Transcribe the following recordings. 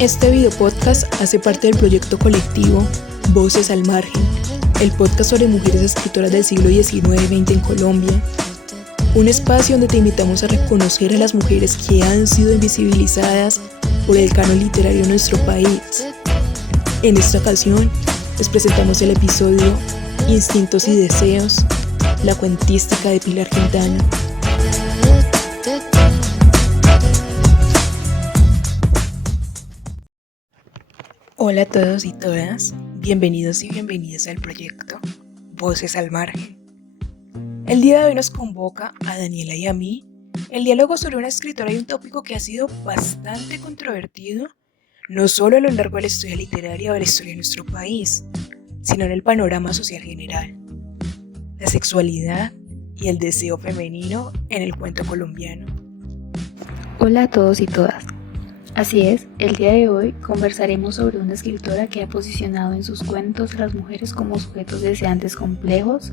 Este video podcast hace parte del proyecto colectivo Voces al Margen, el podcast sobre mujeres escritoras del siglo XIX y XX en Colombia. Un espacio donde te invitamos a reconocer a las mujeres que han sido invisibilizadas por el canon literario en nuestro país. En esta ocasión, les presentamos el episodio Instintos y Deseos, la cuentística de Pilar Quintana. Hola a todos y todas, bienvenidos y bienvenidas al proyecto Voces al Margen. El día de hoy nos convoca a Daniela y a mí el diálogo sobre una escritora y un tópico que ha sido bastante controvertido, no solo a lo largo de la historia literaria o de la historia de nuestro país, sino en el panorama social general: la sexualidad y el deseo femenino en el cuento colombiano. Hola a todos y todas. Así es, el día de hoy conversaremos sobre una escritora que ha posicionado en sus cuentos a las mujeres como sujetos deseantes complejos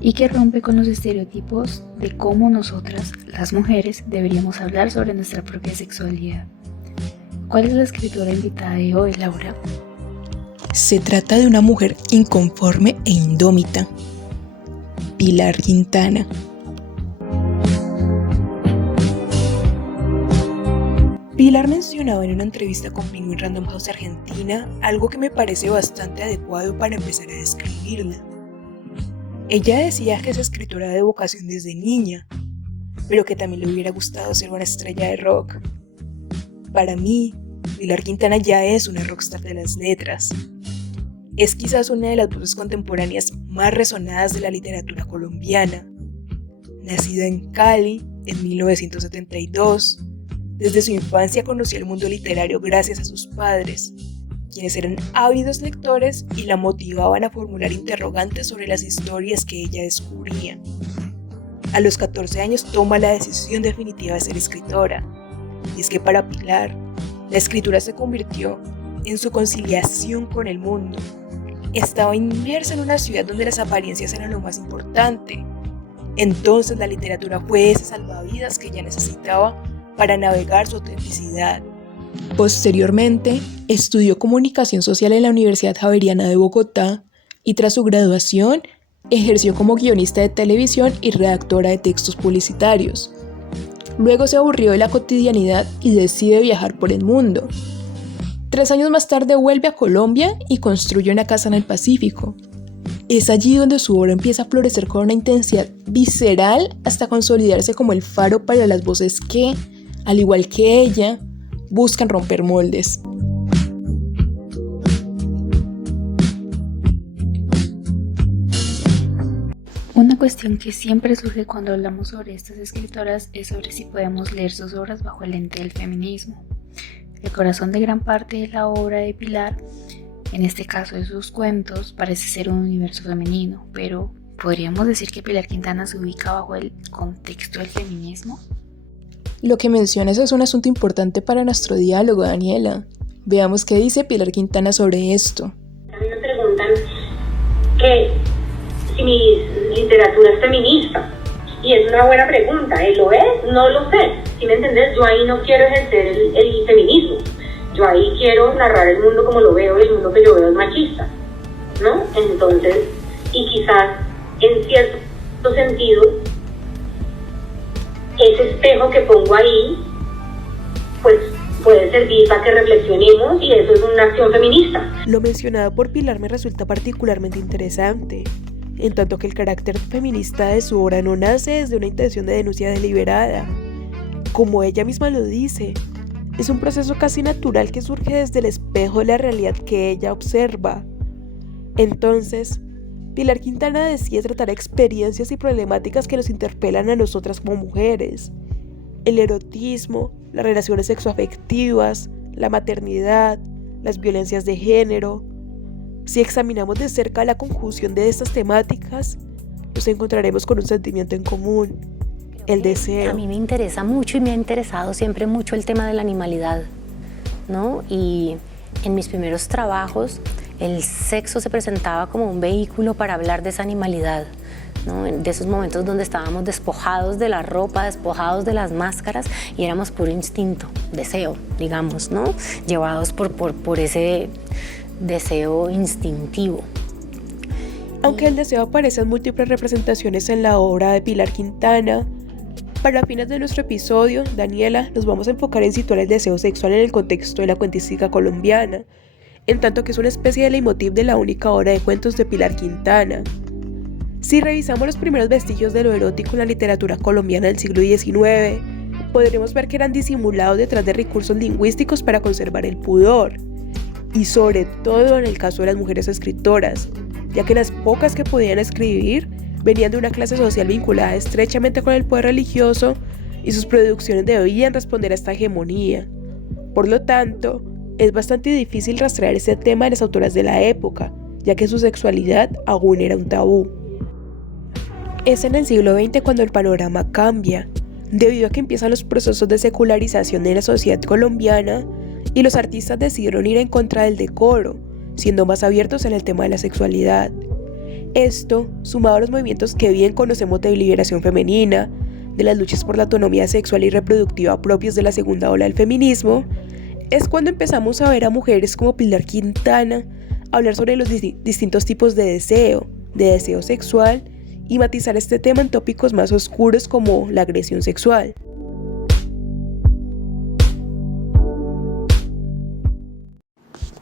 y que rompe con los estereotipos de cómo nosotras, las mujeres, deberíamos hablar sobre nuestra propia sexualidad. ¿Cuál es la escritora invitada de hoy, Laura? Se trata de una mujer inconforme e indómita, Pilar Quintana. Pilar mencionaba en una entrevista con Penguin Random House Argentina algo que me parece bastante adecuado para empezar a describirla. Ella decía que es escritora de vocación desde niña, pero que también le hubiera gustado ser una estrella de rock. Para mí, Pilar Quintana ya es una rockstar de las letras. Es quizás una de las voces contemporáneas más resonadas de la literatura colombiana. Nacida en Cali en 1972, desde su infancia conoció el mundo literario gracias a sus padres, quienes eran ávidos lectores y la motivaban a formular interrogantes sobre las historias que ella descubría. A los 14 años toma la decisión definitiva de ser escritora, y es que para Pilar, la escritura se convirtió en su conciliación con el mundo. Estaba inmersa en una ciudad donde las apariencias eran lo más importante. Entonces la literatura fue ese salvavidas que ella necesitaba para navegar su autenticidad. Posteriormente, estudió comunicación social en la Universidad Javeriana de Bogotá y tras su graduación, ejerció como guionista de televisión y redactora de textos publicitarios. Luego se aburrió de la cotidianidad y decide viajar por el mundo. 3 años más tarde vuelve a Colombia y construye una casa en el Pacífico. Es allí donde su obra empieza a florecer con una intensidad visceral hasta consolidarse como el faro para las voces que, al igual que ella, buscan romper moldes. Una cuestión que siempre surge cuando hablamos sobre estas escritoras es sobre si podemos leer sus obras bajo el lente del feminismo. El corazón de gran parte de la obra de Pilar, en este caso de sus cuentos, parece ser un universo femenino, pero ¿podríamos decir que Pilar Quintana se ubica bajo el contexto del feminismo? Lo que mencionas es un asunto importante para nuestro diálogo, Daniela. Veamos qué dice Pilar Quintana sobre esto. A mí me preguntan que si mi literatura es feminista, y es una buena pregunta. ¿Lo es? No lo sé. ¿Sí me entendés? Yo ahí no quiero ejercer el feminismo. Yo ahí quiero narrar el mundo como lo veo, y el mundo que yo veo es machista, ¿no? Entonces, y quizás en cierto sentido, ese espejo que pongo ahí, pues puede servir para que reflexionemos, y eso es una acción feminista. Lo mencionado por Pilar me resulta particularmente interesante, en tanto que el carácter feminista de su obra no nace desde una intención de denuncia deliberada. Como ella misma lo dice, es un proceso casi natural que surge desde el espejo de la realidad que ella observa. Entonces, Pilar Quintana decide tratar experiencias y problemáticas que nos interpelan a nosotras como mujeres: el erotismo, las relaciones sexoafectivas, la maternidad, las violencias de género. Si examinamos de cerca la conjunción de estas temáticas, nos encontraremos con un sentimiento en común: el deseo. A mí me interesa mucho y me ha interesado siempre mucho el tema de la animalidad, ¿no? Y en mis primeros trabajos el sexo se presentaba como un vehículo para hablar de esa animalidad, ¿no? De esos momentos donde estábamos despojados de la ropa, despojados de las máscaras y éramos puro instinto, deseo, digamos, ¿no? Llevados por ese deseo instintivo. Aunque el deseo aparece en múltiples representaciones en la obra de Pilar Quintana, para fines de nuestro episodio, Daniela, nos vamos a enfocar en situar el deseo sexual en el contexto de la cuentística colombiana, en tanto que es una especie de leitmotiv de la única obra de cuentos de Pilar Quintana. Si revisamos los primeros vestigios de lo erótico en la literatura colombiana del siglo XIX, podremos ver que eran disimulados detrás de recursos lingüísticos para conservar el pudor, y sobre todo en el caso de las mujeres escritoras, ya que las pocas que podían escribir venían de una clase social vinculada estrechamente con el poder religioso y sus producciones debían responder a esta hegemonía. Por lo tanto, es bastante difícil rastrear este tema en las autoras de la época, ya que su sexualidad aún era un tabú. Es en el siglo XX cuando el panorama cambia, debido a que empiezan los procesos de secularización de la sociedad colombiana y los artistas decidieron ir en contra del decoro, siendo más abiertos en el tema de la sexualidad. Esto, sumado a los movimientos que bien conocemos de liberación femenina, de las luchas por la autonomía sexual y reproductiva propios de la segunda ola del feminismo, es cuando empezamos a ver a mujeres como Pilar Quintana hablar sobre los distintos tipos de deseo sexual y matizar este tema en tópicos más oscuros como la agresión sexual.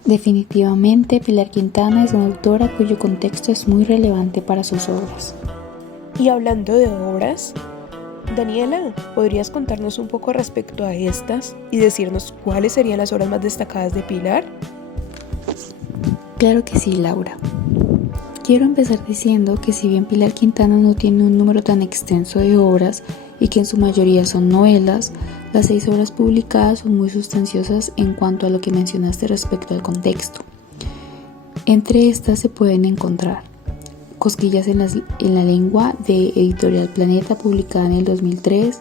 Definitivamente, Pilar Quintana es una autora cuyo contexto es muy relevante para sus obras. Y hablando de obras, Daniela, ¿podrías contarnos un poco respecto a estas y decirnos cuáles serían las obras más destacadas de Pilar? Claro que sí, Laura. Quiero empezar diciendo que si bien Pilar Quintana no tiene un número tan extenso de obras y que en su mayoría son novelas, las 6 obras publicadas son muy sustanciosas en cuanto a lo que mencionaste respecto al contexto. Entre estas se pueden encontrar Cosquillas en la lengua, de Editorial Planeta, publicada en el 2003,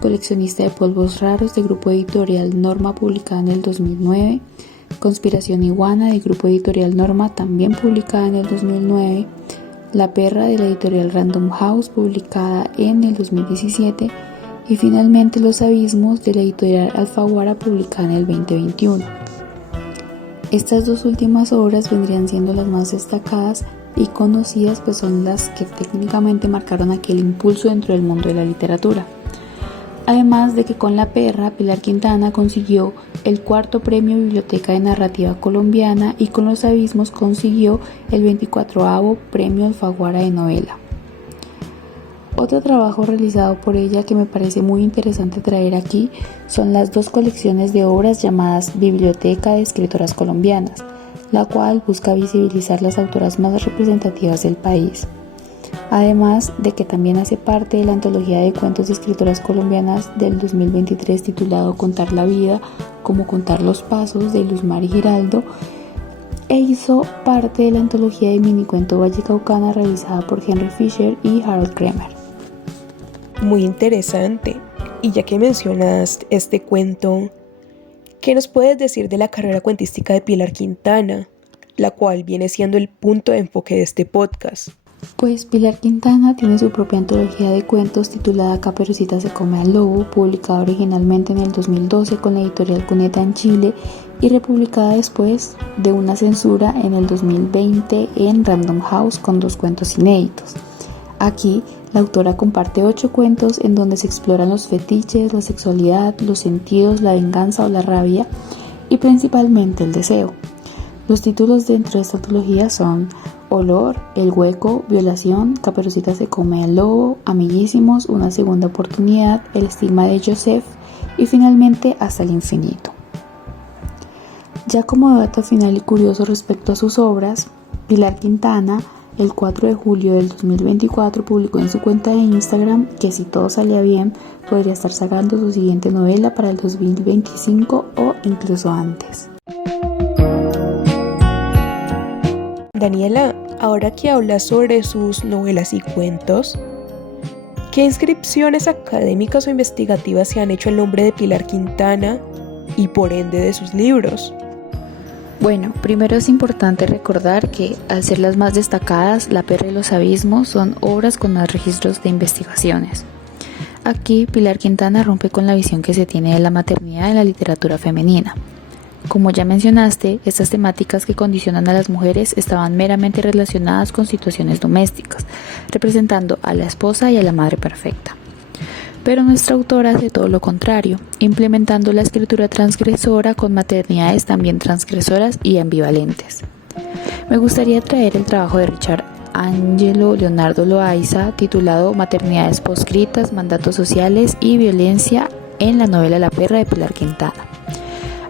Coleccionista de polvos raros, de Grupo Editorial Norma, publicada en el 2009, Conspiración Iguana, de Grupo Editorial Norma, también publicada en el 2009, La perra, de la Editorial Random House, publicada en el 2017, y finalmente Los abismos, de la Editorial Alfaguara, publicada en el 2021. Estas dos últimas obras vendrían siendo las más destacadas y conocidas, pues son las que técnicamente marcaron aquel impulso dentro del mundo de la literatura. Además de que con La perra, Pilar Quintana consiguió el 4º Premio Biblioteca de Narrativa Colombiana y con Los abismos consiguió el 24º Premio Alfaguara de Novela. Otro trabajo realizado por ella que me parece muy interesante traer aquí son las 2 colecciones de obras llamadas Biblioteca de Escritoras Colombianas, la cual busca visibilizar las autoras más representativas del país. Además de que también hace parte de la antología de cuentos de escritoras colombianas del 2023 titulado Contar la vida, como contar los pasos, de Luzmari Giraldo, e hizo parte de la antología de minicuento Vallecaucana realizada por Henry Fisher y Harold Kremer. Muy interesante. Y ya que mencionas este cuento, ¿qué nos puedes decir de la carrera cuentística de Pilar Quintana, la cual viene siendo el punto de enfoque de este podcast? Pues Pilar Quintana tiene su propia antología de cuentos titulada Caperucita se come al lobo, publicada originalmente en el 2012 con la editorial Cuneta en Chile y republicada después de una censura en el 2020 en Random House con 2 cuentos inéditos. Aquí, la autora comparte 8 cuentos en donde se exploran los fetiches, la sexualidad, los sentidos, la venganza o la rabia y principalmente el deseo. Los títulos dentro de esta antología son Olor, El hueco, Violación, Caperucita se come al lobo, Amiguísimos, Una segunda oportunidad, El estigma de Joseph y finalmente Hasta el infinito. Ya como dato final y curioso respecto a sus obras, Pilar Quintana el 4 de julio del 2024 publicó en su cuenta de Instagram que si todo salía bien podría estar sacando su siguiente novela para el 2025 o incluso antes. Daniela, ahora que hablas sobre sus novelas y cuentos, ¿qué inscripciones académicas o investigativas se han hecho el nombre de Pilar Quintana y por ende de sus libros? Bueno, primero es importante recordar que, al ser las más destacadas, La perra y los abismos son obras con más registros de investigaciones. Aquí, Pilar Quintana rompe con la visión que se tiene de la maternidad en la literatura femenina. Como ya mencionaste, estas temáticas que condicionan a las mujeres estaban meramente relacionadas con situaciones domésticas, representando a la esposa y a la madre perfecta. Pero nuestra autora hace todo lo contrario, implementando la escritura transgresora con maternidades también transgresoras y ambivalentes. Me gustaría traer el trabajo de Richard Angelo Leonardo Loaiza, titulado Maternidades poscritas, mandatos sociales y violencia en la novela La perra de Pilar Quintana.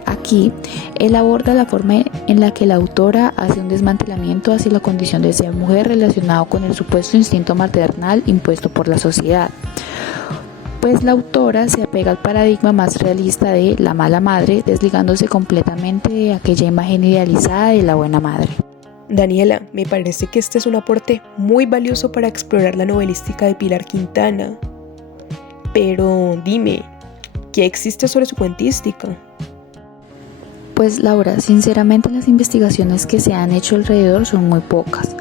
Aquí, él aborda la forma en la que la autora hace un desmantelamiento hacia la condición de ser mujer relacionado con el supuesto instinto maternal impuesto por la sociedad. Pues la autora se apega al paradigma más realista de la mala madre, desligándose completamente de aquella imagen idealizada de la buena madre. Daniela, me parece que este es un aporte muy valioso para explorar la novelística de Pilar Quintana. Pero dime, ¿qué existe sobre su cuentística? Pues Laura, sinceramente las investigaciones que se han hecho alrededor son muy pocas.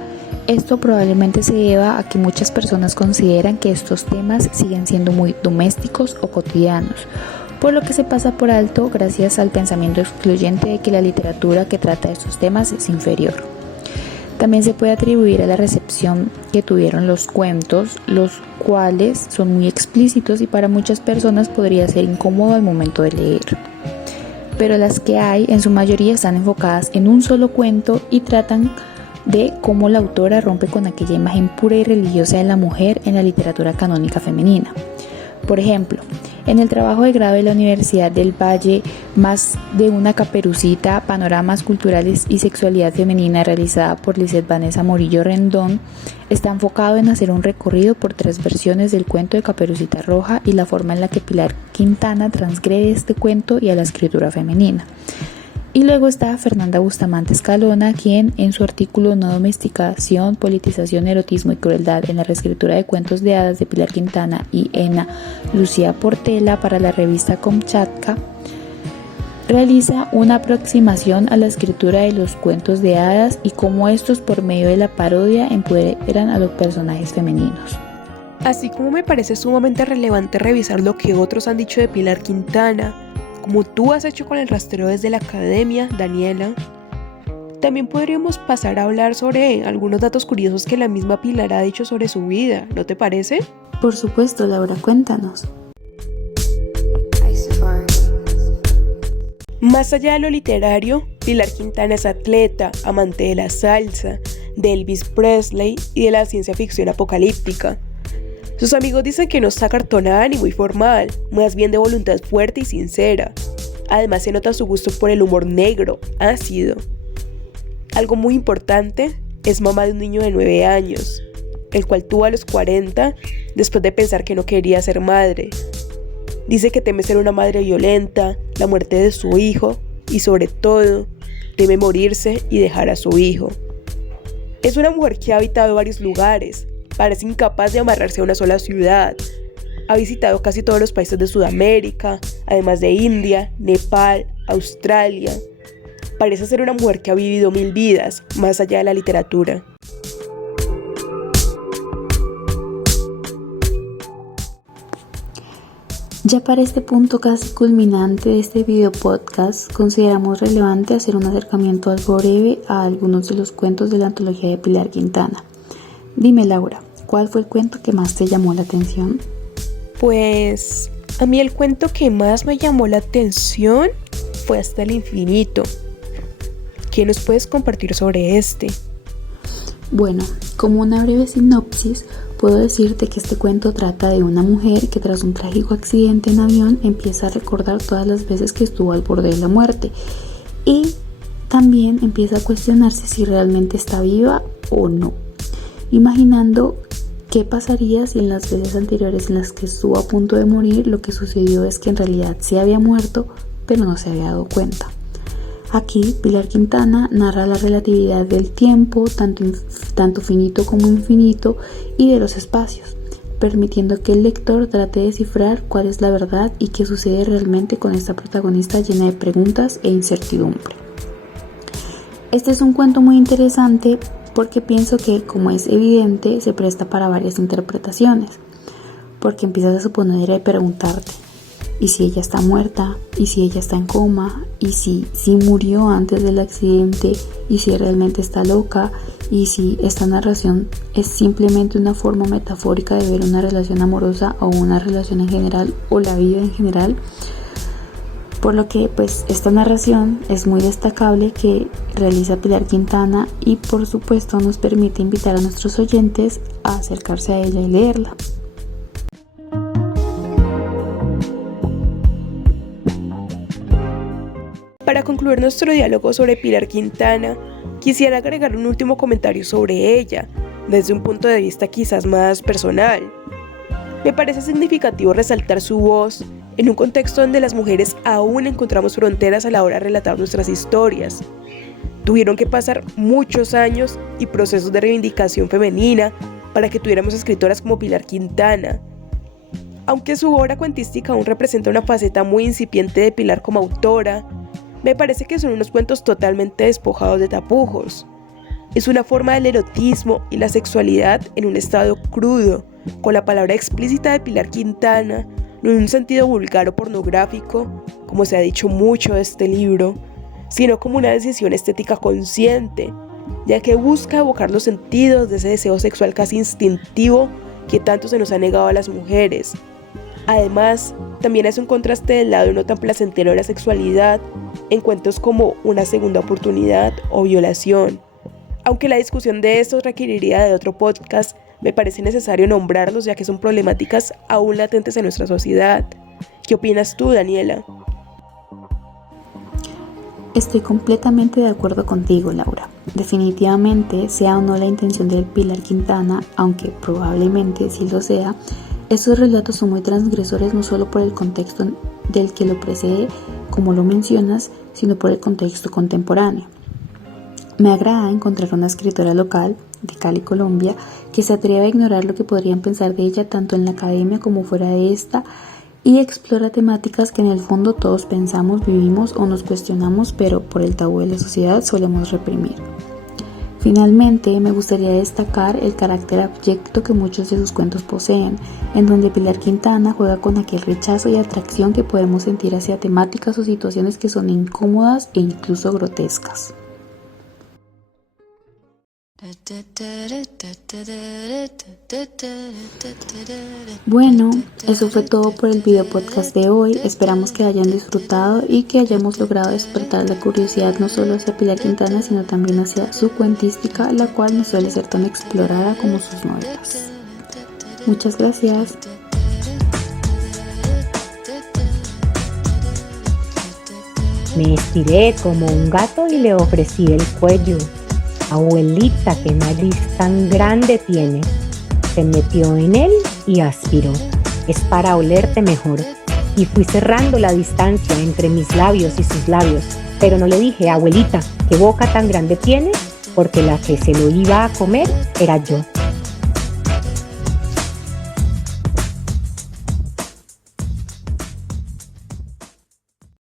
Esto probablemente se deba a que muchas personas consideran que estos temas siguen siendo muy domésticos o cotidianos, por lo que se pasa por alto gracias al pensamiento excluyente de que la literatura que trata estos temas es inferior. También se puede atribuir a la recepción que tuvieron los cuentos, los cuales son muy explícitos y para muchas personas podría ser incómodo al momento de leer. Pero las que hay, en su mayoría, están enfocadas en un solo cuento y tratan de cómo la autora rompe con aquella imagen pura y religiosa de la mujer en la literatura canónica femenina. Por ejemplo, en el trabajo de grado de la Universidad del Valle, Más de una caperucita, panoramas culturales y sexualidad femenina, realizada por Lizeth Vanessa Morillo Rendón, está enfocado en hacer un recorrido por 3 versiones del cuento de Caperucita Roja y la forma en la que Pilar Quintana transgrede este cuento y a la escritura femenina. Y luego está Fernanda Bustamante Escalona, quien en su artículo No domesticación, politización, erotismo y crueldad en la reescritura de cuentos de hadas de Pilar Quintana y Ana Lucía Portela para la revista Kamchatka, realiza una aproximación a la escritura de los cuentos de hadas y cómo estos, por medio de la parodia, empoderan a los personajes femeninos. Así como me parece sumamente relevante revisar lo que otros han dicho de Pilar Quintana, como tú has hecho con el rastreo desde la academia, Daniela, también podríamos pasar a hablar sobre algunos datos curiosos que la misma Pilar ha dicho sobre su vida, ¿no te parece? Por supuesto, Laura, cuéntanos. Más allá de lo literario, Pilar Quintana es atleta, amante de la salsa, de Elvis Presley y de la ciencia ficción apocalíptica. Sus amigos dicen que no está cartonada ni muy formal, más bien de voluntad fuerte y sincera. Además se nota su gusto por el humor negro, ácido. Algo muy importante, es mamá de un niño de 9 años, el cual tuvo a los 40 después de pensar que no quería ser madre. Dice que teme ser una madre violenta, la muerte de su hijo y sobre todo, teme morirse y dejar a su hijo. Es una mujer que ha habitado varios lugares. Parece incapaz de amarrarse a una sola ciudad. Ha visitado casi todos los países de Sudamérica, además de India, Nepal, Australia. Parece ser una mujer que ha vivido 1000 vidas, más allá de la literatura. Ya para este punto casi culminante de este video podcast, consideramos relevante hacer un acercamiento algo breve a algunos de los cuentos de la antología de Pilar Quintana. Dime, Laura, ¿cuál fue el cuento que más te llamó la atención? Pues a mí el cuento que más me llamó la atención fue Hasta el infinito. ¿Qué nos puedes compartir sobre este? Bueno, como una breve sinopsis, puedo decirte que este cuento trata de una mujer que tras un trágico accidente en avión empieza a recordar todas las veces que estuvo al borde de la muerte y también empieza a cuestionarse si realmente está viva o no, imaginando qué pasaría si en las veces anteriores en las que estuvo a punto de morir lo que sucedió es que en realidad sí había muerto, pero no se había dado cuenta. Aquí, Pilar Quintana narra la relatividad del tiempo, tanto finito como infinito, y de los espacios, permitiendo que el lector trate de descifrar cuál es la verdad y qué sucede realmente con esta protagonista llena de preguntas e incertidumbre. Este es un cuento muy interesante porque pienso que, como es evidente, se presta para varias interpretaciones, porque empiezas a suponer y preguntarte, ¿y si ella está muerta? ¿Y si ella está en coma? ¿Y si murió antes del accidente? ¿Y si realmente está loca? ¿Y si esta narración es simplemente una forma metafórica de ver una relación amorosa o una relación en general o la vida en general? Por lo que pues esta narración es muy destacable que realiza Pilar Quintana y por supuesto nos permite invitar a nuestros oyentes a acercarse a ella y leerla. Para concluir nuestro diálogo sobre Pilar Quintana, quisiera agregar un último comentario sobre ella, desde un punto de vista quizás más personal. Me parece significativo resaltar su voz en un contexto donde las mujeres aún encontramos fronteras a la hora de relatar nuestras historias. Tuvieron que pasar muchos años y procesos de reivindicación femenina para que tuviéramos escritoras como Pilar Quintana. Aunque su obra cuentística aún representa una faceta muy incipiente de Pilar como autora, me parece que son unos cuentos totalmente despojados de tapujos. Es una forma del erotismo y la sexualidad en un estado crudo, con la palabra explícita de Pilar Quintana, no en un sentido vulgar o pornográfico, como se ha dicho mucho de este libro, sino como una decisión estética consciente, ya que busca evocar los sentidos de ese deseo sexual casi instintivo que tanto se nos ha negado a las mujeres. Además, también hace un contraste del lado no tan placentero de la sexualidad en cuentos como Una segunda oportunidad o Violación. Aunque la discusión de estos requeriría de otro podcast, me parece necesario nombrarlos ya que son problemáticas aún latentes en nuestra sociedad. ¿Qué opinas tú, Daniela? Estoy completamente de acuerdo contigo, Laura. Definitivamente, sea o no la intención de Pilar Quintana, aunque probablemente sí lo sea, estos relatos son muy transgresores no solo por el contexto del que lo precede, como lo mencionas, sino por el contexto contemporáneo. Me agrada encontrar una escritora local, de Cali, Colombia, que se atreve a ignorar lo que podrían pensar de ella tanto en la academia como fuera de esta y explora temáticas que en el fondo todos pensamos, vivimos o nos cuestionamos, pero por el tabú de la sociedad solemos reprimir. Finalmente, me gustaría destacar el carácter abyecto que muchos de sus cuentos poseen, en donde Pilar Quintana juega con aquel rechazo y atracción que podemos sentir hacia temáticas o situaciones que son incómodas e incluso grotescas. Bueno, eso fue todo por el video podcast de hoy. Esperamos que hayan disfrutado y que hayamos logrado despertar la curiosidad no solo hacia Pilar Quintana, sino también hacia su cuentística, la cual no suele ser tan explorada como sus novelas. Muchas gracias. Me estiré como un gato y le ofrecí el cuello. Abuelita, qué nariz tan grande tiene. Se metió en él y aspiró. Es para olerte mejor. Y fui cerrando la distancia entre mis labios y sus labios. Pero no le dije, abuelita, qué boca tan grande tiene, porque la que se lo iba a comer era yo.